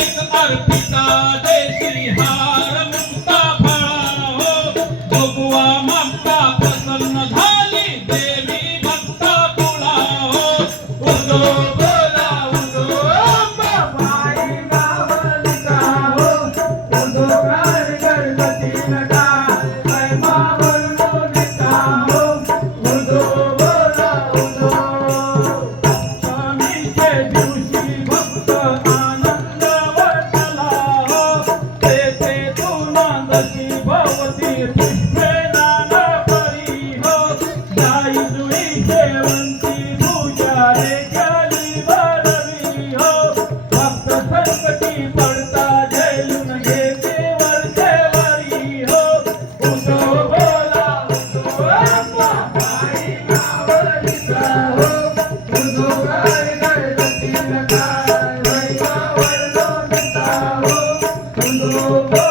एक अर्पिता देसी हार मुक्ता फळा हो भगवा मागता प्रसन्न झाली देवी भक्ता तुला हो उदो बोला उदो बाई गावलिका हो उदो कर गणपती नका महिमा वर्णनिका हो उदो बोला उदो स्वामीचे दिवशी भक्त आनंद वर्तला हो तेथे तुला दशी भवती पुष्पे नाना परी हो जाई जुळी जेवंती पूजा रे केली भरवी हो भक्त संकटी पडता झेलून घेते वरचे वरी हो उदो बोला उदो बाई गावलिका हो उदो कर गणपती नका महिमा वर्णनिका हो उदो